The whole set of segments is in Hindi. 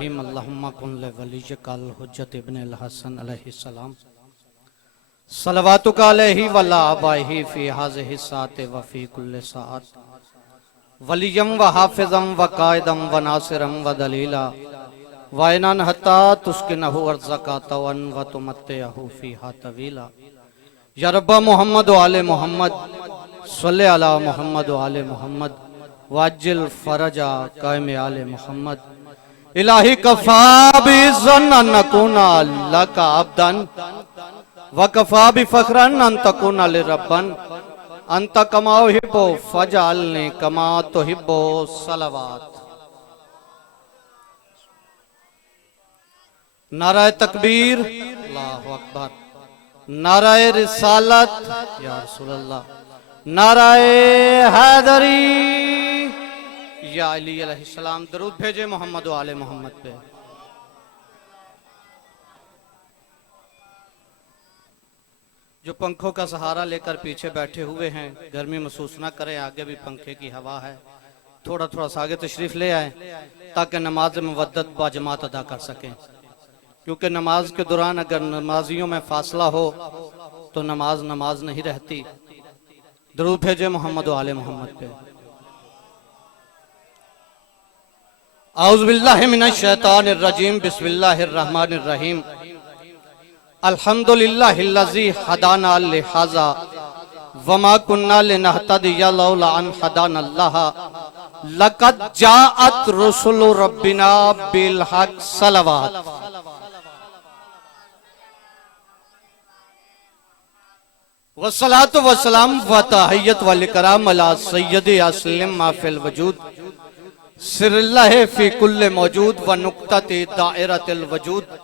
रहीम अल्लाहुम्मा कुन लिवलिय्यकल हुज्जत इब्नुल हसन अलैहिस्सलाम सलवातुका अलैहि वला आबाही फी हाज़िहि साअति व फी कुल्लि साअत वलियम व हाफिज़म व कायदम व नासिरम व दलीला व इनान हत्ता तुस्किनहु अर्ज़क़ातवन व तुमत्तिअहु फीहा तवीला या रब्बा मुहम्मद व आले मुहम्मद सल्ले अला मुहम्मद व आले मुहम्मद वाजिल फरजा कायम आले मुहम्मद इलाही कफा बिज़न नकुना लका अब्दन व कफा बिफ़ख्रन अन तकुना लिरब्बन अंत कमा हिब्बो फजअलनी कमा तुहिब्बो सलवात। नाराए तकबीर, अल्लाहु अकबर। नाराए रिसालत, या रसूल अल्लाह। नाराए हैदरी, या अली अलैहिस्सलाम। दरूद भेजे मोहम्मद व आले मोहम्मद पे। जो पंखों का सहारा लेकर पीछे बैठे हुए हैं, गर्मी महसूस ना करें, आगे भी पंखे की हवा है। थोड़ा थोड़ा सा आगे तशरीफ ले आए ताकि नमाज मुवद्दत बाजमात अदा कर सकें, क्योंकि नमाज के दौरान अगर नमाजियों में फासला हो तो नमाज नमाज नहीं रहती। दरूद भेजे मोहम्मद व आले मोहम्मद पे। औज़ु बिल्लाहि मिनश शैतानिर रजीम, बिस्मिल्लाहिर रहमानिर रहीम। अल्हम्दुलिल्लाहिल्लज़ी हदाना लिहाज़ा वमा कुन्ना लिनहतदिया लौला अन हदानल्लाह लक़द जाअत रुसुलु रब्बिना बिल हक़ सलवात। वस्सलातु वस्सलाम व तहियत वल इकराम अला सय्यदि अस्लिम मा फिल वजूद सिर्रिल्लाहि फी कुल्लि मौजूद व नुक्तति दायरतिल वजूद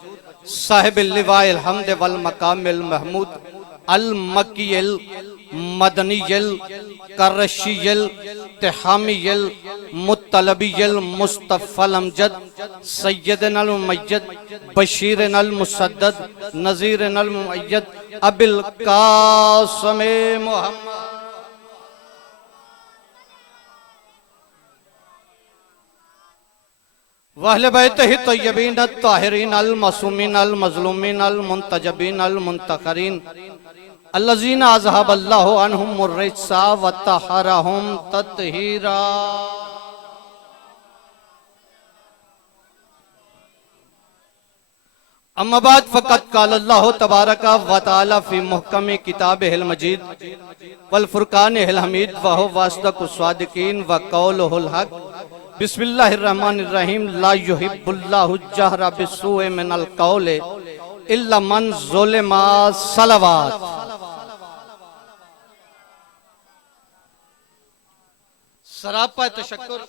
साहिबिल लिवाइल हम्द वल मकामिल महमूद अल मक्कील मदनील करशील तिहामील मुत्तलबील मुस्तफ़ल अमजद सय्यदनल मुमय्यद बशीरनल मुसद्दद नज़ीरनल मुअय्यद अबिल कासिम मुहम्मद वहले बैतहि तय्यबीन अत्ताहिरीन अल मसूमीन अल मज़लूमीन अल मुंतजबीन अल मुंतखरीन अल्लज़ीना अज़हबल्लाहु अन्हुम मुर्रिज्सा व तहरहुम तत्हीरा। अम्मा बाद फ़क़त क़ालल्लाहु तबारक व तआला फ़ी मुहकमी किताबिहिल मजीद वल फ़ुरक़ानिहिल हमीद व हुवा अस्दक़ुस सादिक़ीन व क़ौलुहुल हक़। बिस्मिल्लाहिर्रहमानिर्रहीम। ला युहिब्बुल्लाहु जहरा बिस्सूइ मिनल क़ौलि इल्ला मन ज़ुलिमा सलवात। सरापा तशक्कुर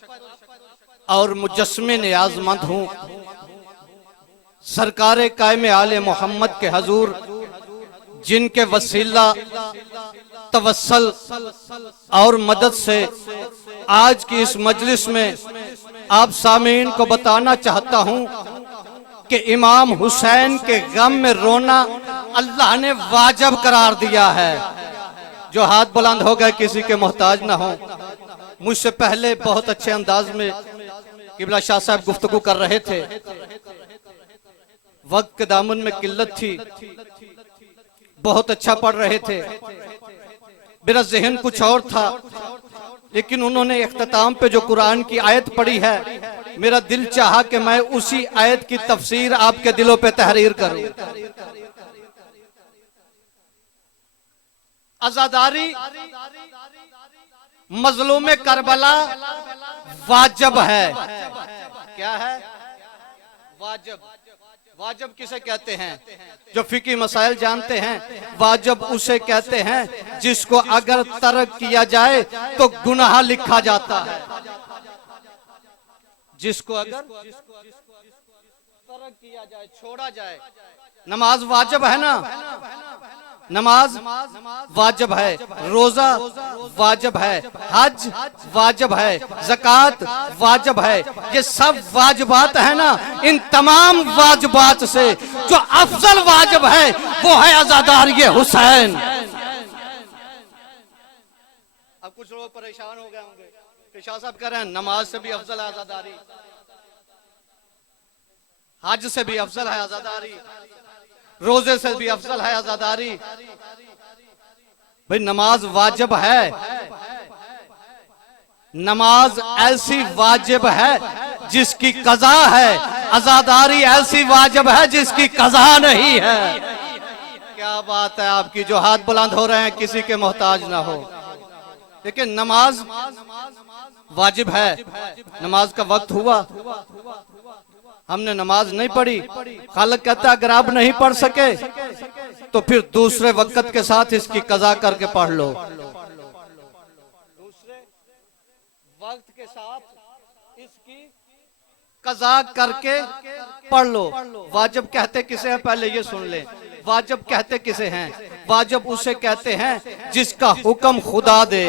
और मुजस्समे नियाज़मंद हूँ सरकारे कायम आले मोहम्मद के हजूर, जिनके वसीला तवस्सल और मदद से आज की इस मजलिस में आप सामीन को बताना चाहता हूं कि इमाम हुसैन के गम में रोना अल्लाह ने वाजिब करार दिया है। जो हाथ बुलंद हो गए किसी के मोहताज ना हो। मुझसे पहले बहुत अच्छे अंदाज में किबला शाह साहब गुफ्तगू कर रहे थे। वक्त के दामन में किल्लत थी, बहुत अच्छा पढ़ रहे थे, मेरा जहन कुछ और था, लेकिन उन्होंने इख्तिताम पे जो कुरान की आयत पढ़ी है, मेरा दिल चाहा कि मैं उसी आयत की तफसीर आपके दिलों पे तहरीर करूं। आजादारी मजलूम करबला वाजिब है। क्या है? वाजिब। वाजिब किसे कहते हैं? जो फिकी मसाइल जानते हैं, वाजिब उसे कहते हैं जिसको अगर तर्क किया जाए तो गुनाह लिखा जाता है। जिसको अगर तर्क किया जाए, छोड़ा जाए। नमाज वाजिब है ना? नमाज वाजिब है, रोजा वाजिब है, हज वाजिब है, ज़कात वाजिब है। ये सब वाजिबात है ना। इन तमाम वाजिबात से जो अफजल वाजिब है वो है अज़ादारी हुसैन। अब कुछ लोग परेशान हो गए होंगे कि शाह साहब कह रहे हैं नमाज से भी अफजल है अज़ादारी। हज से भी अफजल है आजादारी, रोजे से भी अफजल है आजादारी। भाई नमाज वाजिब है, नमाज ऐसी वाजिब है जिसकी कज़ा है, आजादारी ऐसी वाजिब है जिसकी कज़ा नहीं है। क्या बात है आपकी, जो हाथ बुलंद हो रहे हैं किसी के मोहताज ना हो। लेकिन नमाज वाजिब है, नमाज का वक्त हुआ, हमने नमाज नहीं पढ़ी, खालिक कहता अगर आप नहीं पढ़ सके तो फिर दूसरे वक्त के साथ इसकी कज़ा करके पढ़ लो। दूसरे वक्त के साथ इसकी कज़ा करके पढ़ लो। वाजिब कहते किसे हैं, पहले ये सुन ले। वाजिब कहते किसे हैं? वाजिब उसे कहते हैं जिसका हुक्म खुदा दे।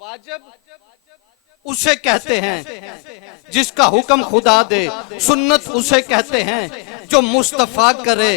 वाजिब उसे कहते हैं जिसका हुक्म खुदा दे। सुन्नत उसे कहते हैं जो मुस्तफा करे।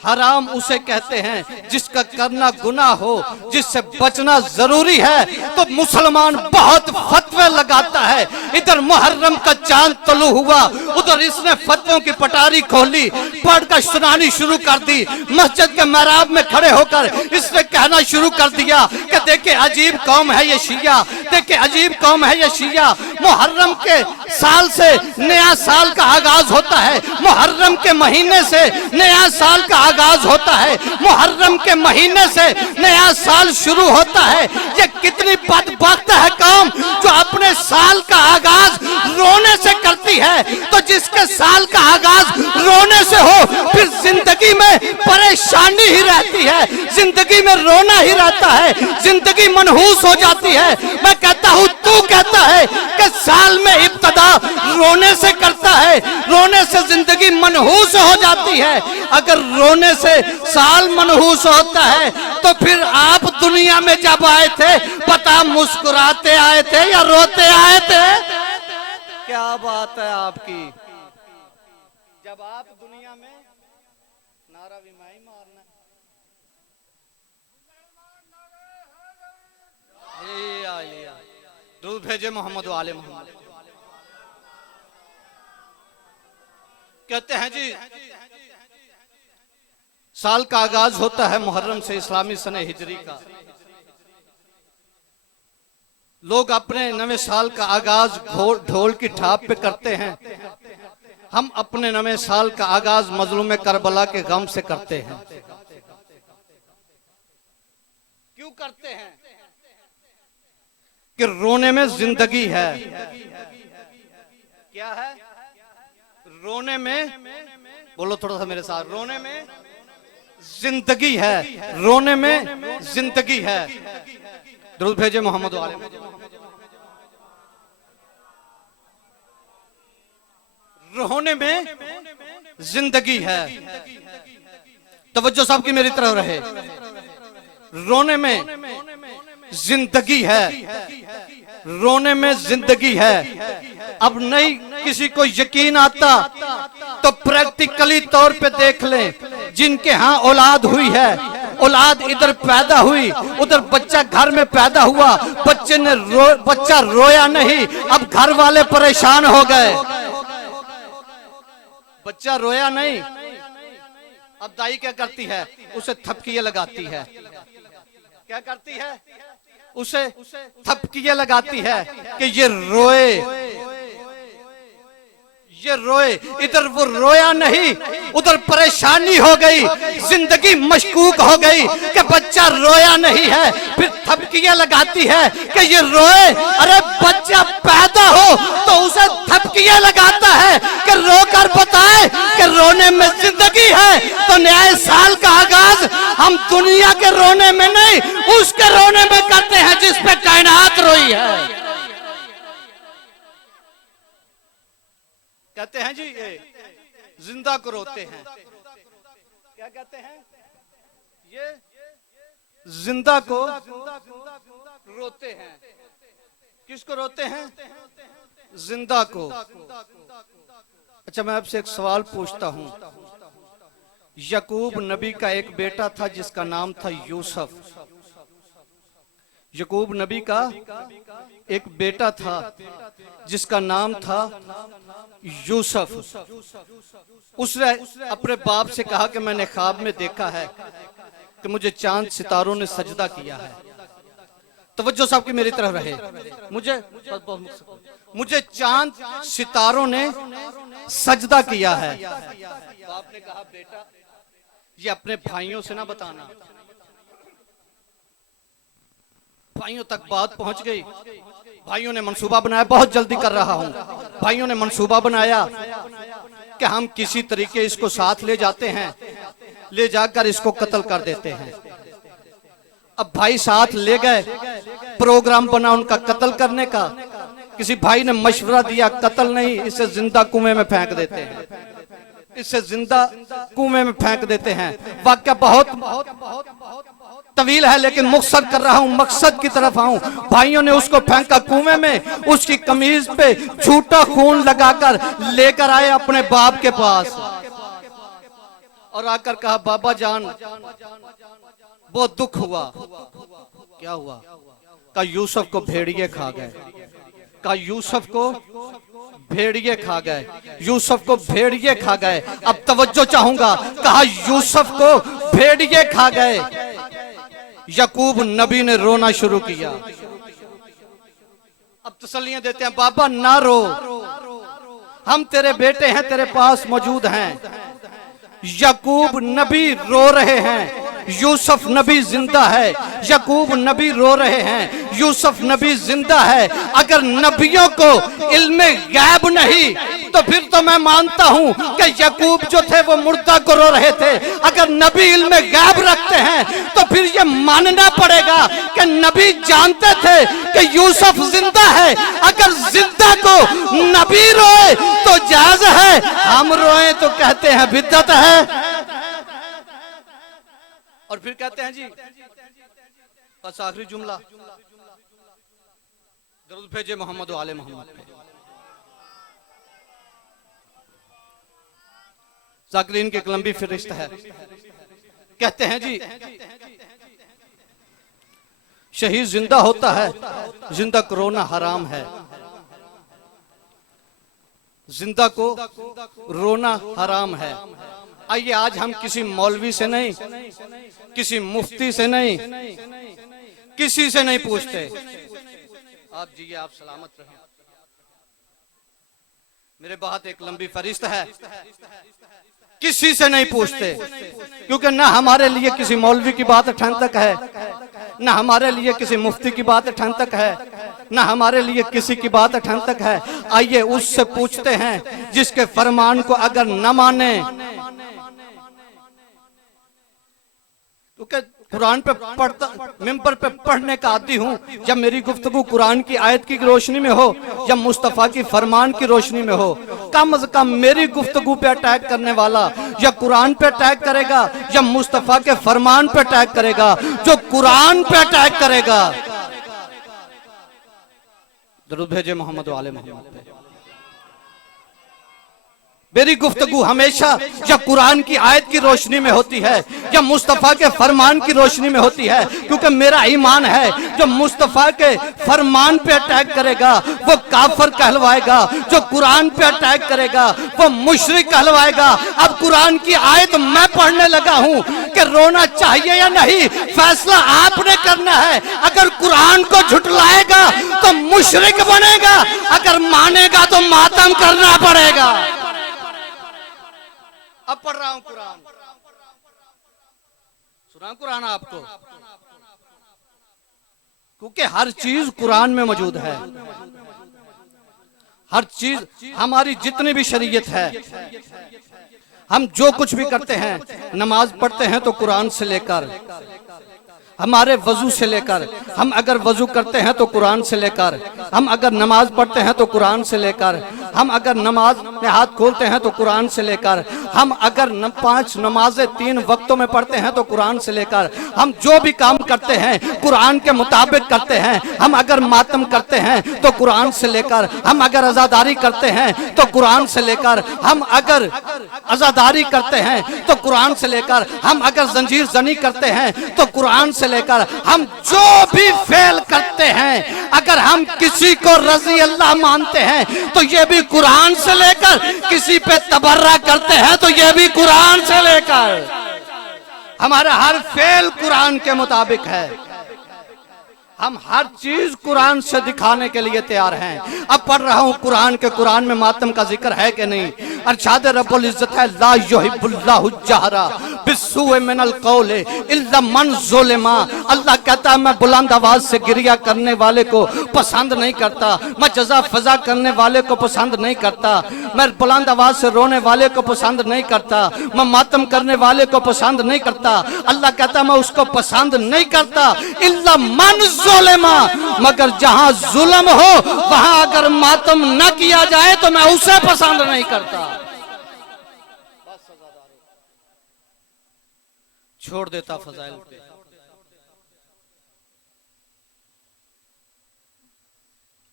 हराम उसे कहते हैं जिसका करना गुनाह हो, जिससे बचना जरूरी है। तो मुसलमान बहुत फतवे लगाता है। इधर मुहर्रम का चांद तलू हुआ, उधर इसने फतवों की पटारी खोली, पढ़कर सुनानी शुरू कर दी। मस्जिद के महराब में खड़े होकर इसने कहना शुरू कर दिया कि देखे अजीब कौम है ये शिया, देखे अजीब कौम है ये शिया। मुहर्रम के साल से नया साल का आगाज होता है, मुहर्रम के महीने से नया साल का आगाज होता है, मुहर्रम के महीने से नया साल शुरू होता है। ये कितनी बदबख्त है कौम जो अपने साल का आगाज रोने से करती है। तो जिसके साल का आगाज रोने से हो फिर जिंदगी में परेशानी ही रहती है, जिंदगी में रोना ही रहता है, जिंदगी मनहूस हो जाती है। मैं कहता हूं तू कहता है कि साल में इब्तदा रोने से करता है, रोने से जिंदगी मनहूस हो जाती है। अगर रोने से साल मनहूस होता है तो फिर आप दुनिया में जब आए थे पता मुस्कुराते आए थे या रोते आए थे? क्या बात है आपकी। जब आप दुनिया में नारा भी मैं ही मारना दूध भेजे मोहम्मद वाले मोहम्मद। कहते हैं जी साल का आगाज होता है मुहर्रम से, इस्लामी सने हिजरी का। लोग अपने नवे साल का आगाज ढोल की थाप पे करते हैं। हम अपने नवे साल का आगाज मजलूम करबला के गम से करते हैं। क्यों करते हैं? कि रोने में जिंदगी है। क्या है? रोने में, बोलो थोड़ा सा मेरे साथ, रोने में जिंदगी है, रोने में जिंदगी है। दुरूद भेजे मोहम्मद वाले। रोने में जिंदगी है। तवज्जो सबकी मेरी तरफ रहे। रोने में जिंदगी है, रोने में जिंदगी है। अब नहीं किसी को यकीन आता तो प्रैक्टिकली तौर पे देख लें। जिनके यहाँ औलाद हुई है, औलाद इधर पैदा हुई, उधर बच्चा घर में पैदा हुआ, बच्चा रोया नहीं, अब घर वाले परेशान हो गए। बच्चा रोया नहीं, अब दाई क्या करती है? उसे थपकियां लगाती है। क्या करती है? उसे थपकियां लगाती है कि ये रोए, ये रोए। इधर वो रोया नहीं, उधर परेशानी हो गई, जिंदगी मशकूक हो गई कि बच्चा रोया नहीं है। फिर थपकियां लगाती है कि ये रोए। अरे बच्चा पैदा हो तो उसे थपकियां लगाता है कि रोकर बताए कि रोने में जिंदगी है। तो नए साल का आगाज हम दुनिया के रोने में नहीं, उसके रोने में करते हैं जिस पे कायनात रोई है। कहते हैं जी ये जिंदा को रोते हैं। क्या कहते हैं? ये जिंदा को रोते हैं। किसको रोते हैं? जिंदा को। अच्छा मैं आपसे एक सवाल पूछता हूं। याकूब नबी का एक बेटा था जिसका नाम था यूसुफ। यकूब नबी का एक बेटा था जिसका नाम था यूसुफ। उसने अपने बाप से कहा कि मैंने ख्वाब में देखा है कि मुझे चांद सितारों ने सजदा किया है। तवज्जो साहब की मेरी तरफ रहे। मुझे चांद सितारों ने सजदा किया है। बाप ने कहा बेटा ये अपने भाइयों से ना बताना। भाइयों तक बात पहुंच गई। भाइयों ने मंसूबा बनाया, बहुत जल्दी कर रहा हूं। भाइयों ने मंसूबा बनाया कि हम किसी तरीके इसको साथ ले जाते हैं, ले जाकर इसको कत्ल कर देते हैं। अब भाई साथ ले गए, प्रोग्राम बना उनका कत्ल करने का। किसी भाई ने मशवरा दिया कत्ल नहीं, इसे जिंदा कुएं में फेंक देते हैं, इसे जिंदा कुएं में फेंक देते हैं। वाक्या बहुत तवील है लेकिन मुख्तसर कर रहा हूं, मकसद की तरफ आऊं। भाइयों ने उसको फेंका कुएं में, उसकी कमीज पे झूठा खून लगाकर लेकर आए अपने बाप के पास और आकर कहा बाबा जान बहुत दुख हुआ। क्या हुआ? कहा यूसुफ को भेड़िए खा गए। कहा यूसुफ को भेड़िए खा गए, यूसुफ को भेड़िए खा गए। अब तवज्जो चाहूंगा। कहा यूसुफ को भेड़िए खा गए। यकूब नबी ने रोना शुरू किया। अब तसल्लियां देते हैं बाबा ना रो, हम तेरे बेटे हैं, तेरे पास मौजूद हैं। यकूब नबी रो रहे हैं, यूसुफ नबी जिंदा है। यकूब नबी रो रहे हैं, यूसुफ नबी जिंदा है। अगर नबियों को इल्मे गैब नहीं तो फिर तो मैं मानता हूं कि यकूब जो थे वो मुर्दा को रो रहे थे। अगर नबी इल्मे गैब रखते हैं तो फिर ये मानना पड़ेगा कि नबी जानते थे कि यूसुफ जिंदा है। अगर जिंदा को नबी रोए तो जायज है, हम रोए तो कहते हैं बिद्दत है। और फिर कहते हैं जी बस आखिरी जुमला दरूद भेजे मोहम्मद व आले मोहम्मद पे। जाकिरीन की एक लंबी फहरिस्त है। कहते हैं जी शहीद जिंदा होता है, जिंदा को रोना हराम है। जिंदा को रोना हराम है। आइए आज हम किसी मौलवी से नहीं, किसी मुफ्ती से नहीं, किसी से नहीं पूछते। आप जी आप सलामत रहें। मेरे बात एक लंबी फरिश्त है, किसी से नहीं पूछते क्योंकि ना हमारे लिए किसी मौलवी की बात ठंडक है, ना हमारे लिए किसी मुफ्ती की बात ठंडक है, ना हमारे लिए किसी की बात ठंडक है। आइए उससे पूछते हैं जिसके फरमान को अगर न माने, क्योंकि कुरान पे पढ़ता, मिंबर पे पढ़ने का आदी हूँ। जब मेरी गुफ्तगू कुरान की आयत की रोशनी में हो, जब मुस्तफा की फरमान की रोशनी में हो, कम से कम मेरी गुफ्तगू पे अटैक करने वाला या कुरान पे अटैक करेगा या मुस्तफा के फरमान पे अटैक करेगा। जो कुरान पे अटैक करेगा, दरूद भेजे मोहम्मद वाले मोहम्मद पे। मेरी गुफ्तगू हमेशा या कुरान की आयत की रोशनी में होती है या मुस्तफा के फरमान की रोशनी में होती है, क्योंकि मेरा ईमान है जो मुस्तफा के फरमान पे अटैक करेगा वो काफिर कहलवाएगा, जो कुरान पे अटैक करेगा वो मुशरिक कहलवाएगा। अब कुरान की आयत मैं पढ़ने लगा हूं कि रोना चाहिए या नहीं, फैसला आपने करना है। अगर कुरान को झुटलाएगा तो मुशरिक बनेगा, अगर मानेगा तो मातम करना पड़ेगा। अब पढ़ रहा हूं कुरान, सुना कुरान आपको, क्योंकि हर चीज कुरान में मौजूद है। हर चीज, हमारी जितनी भी शरीयत है, हम जो कुछ भी करते हैं, नमाज पढ़ते हैं तो कुरान से लेकर, हमारे वजू से लेकर, हम अगर वजू करते हैं तो कुरान से लेकर, हम अगर नमाज पढ़ते हैं तो कुरान से लेकर, हम अगर नमाज में हाथ खोलते हैं तो कुरान से लेकर, हम अगर 5 नमाजें 3 वक्तों में पढ़ते हैं तो कुरान से लेकर, हम जो भी काम करते हैं कुरान के मुताबिक करते हैं। हम अगर मातम करते हैं तो कुरान से लेकर, हम अगर आजादारी करते हैं तो कुरान से लेकर, हम अगर आजादारी करते हैं तो कुरान से लेकर, हम अगर जंजीर जनी करते हैं तो कुरान से से लेकर हम जो भी फेल करते हैं, अगर हम किसी को रजी अल्लाह मानते हैं तो ये भी कुरान से लेकर, किसी पे तबर्रा करते हैं तो ये भी कुरान से लेकर। हमारा हर फेल कुरान के मुताबिक है। हम हर चीज कुरान से दिखाने के लिए तैयार हैं। अब पढ़ रहा हूं कुरान के, कुरान में मातम का जिक्र है कि नहीं? अरशाद रब्बुल इज्जत है, ला युहिब्बुल्लाहु जहरा बिस्सुइ मिनल कौल इल्ला मन ज़ुलिमा। अल्लाह कहता है मैं बुलंद आवाज से गिरिया करने वाले को पसंद नहीं करता, मैं जजा फजा करने वाले को पसंद नहीं करता, मैं बुलंद आवाज से रोने वाले को पसंद नहीं करता, मैं मातम करने वाले को पसंद नहीं करता। अल्लाह कहता मैं उसको पसंद नहीं करता इल्ला मन ज़ुलिमा, मगर जहां जुल्म हो वहां अगर मातम न किया जाए तो मैं उसे पसंद नहीं करता। छोड़ देता फजाइल पे।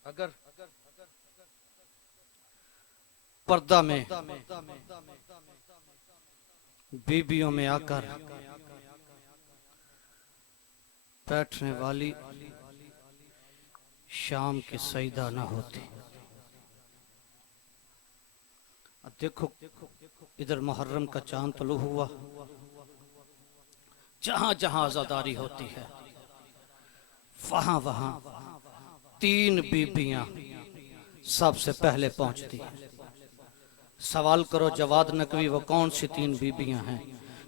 अगर पर्दा में बीबियों में आकर बैठने वाली शाम की सईदा ना होती। अब देखो इधर मुहर्रम का चांद तलू हुआ, जहां जहां आजादारी होती है वहां वहां तीन बीबियां सबसे पहले पहुंचती हैं। सवाल करो जवाद नकवी वो कौन सी तीन बीबियां हैं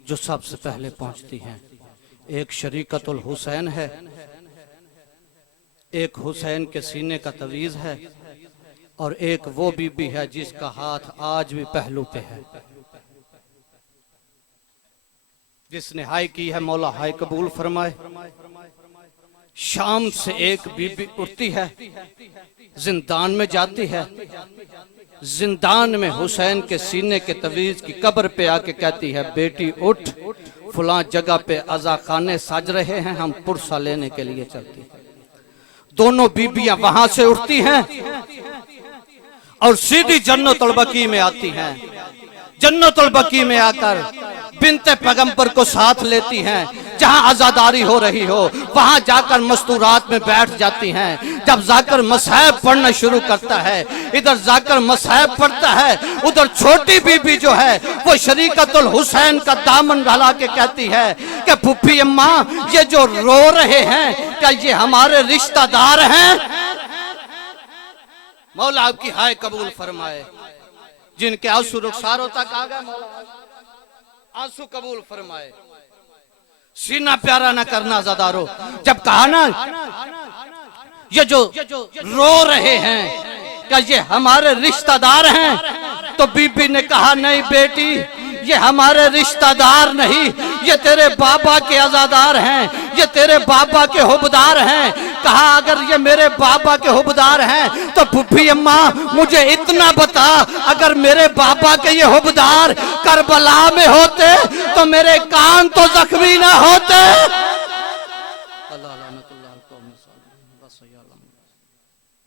जो सबसे पहले पहुंचती हैं? एक शरीकतुल हुसैन है, एक हुसैन के सीने का तवीज है, और एक वो बीबी है जिसका हाथ आज भी पहलू पे है। जिसने हाय की है मौला हाय कबूल फरमाए। शाम से एक बीबी उठती है, जिंदान में जाती है, जिंदान में हुसैन के सीने के तवीज की कब्र पे आके कहती है बेटी उठ, फुला जगह पे अज़ा खाने सज रहे हैं, हम पुरसा लेने के लिए चलती हैं। दोनों बीबियां वहां से उठती हैं और सीधी जन्नतुल बकी में आती हैं। जन्नतुल बकी में आकर बिनते पैगंबर को साथ लेती हैं। जहां आजादारी हो रही हो वहां जाकर मस्तूरात में बैठ जाती हैं। जब जाकर मसहब पढ़ना शुरू करता है, इधर जाकर मसहब पढ़ता है, उधर छोटी बीबी जो है वो शरीकतुल हुसैन का दामन ढला के कहती है कि फुफ्फी अम्मा ये जो रो रहे हैं क्या ये हमारे रिश्तेदार हैं? मौला आपकी हाय कबूल फरमाए। जिनके आंसू रुखसारों तक आ गए मौला आंसू कबूल फरमाए। सीना प्यारा ना करना ज़ादारो। जब कहा ना ये जो रो रहे हैं क्या ये हमारे रिश्तेदार हैं, तो बीबी ने कहा नहीं बेटी ये हमारे रिश्तेदार नहीं, ये तेरे बाबा के आजादार हैं, ये तेरे बाबा के हुबदार हैं। कहा अगर ये मेरे बाबा के हुबदार हैं तो फुफ्फी अम्मा मुझे इतना बता, अगर मेरे बाबा के ये हुबदार करबला में होते तो मेरे कान तो जख्मी ना होते।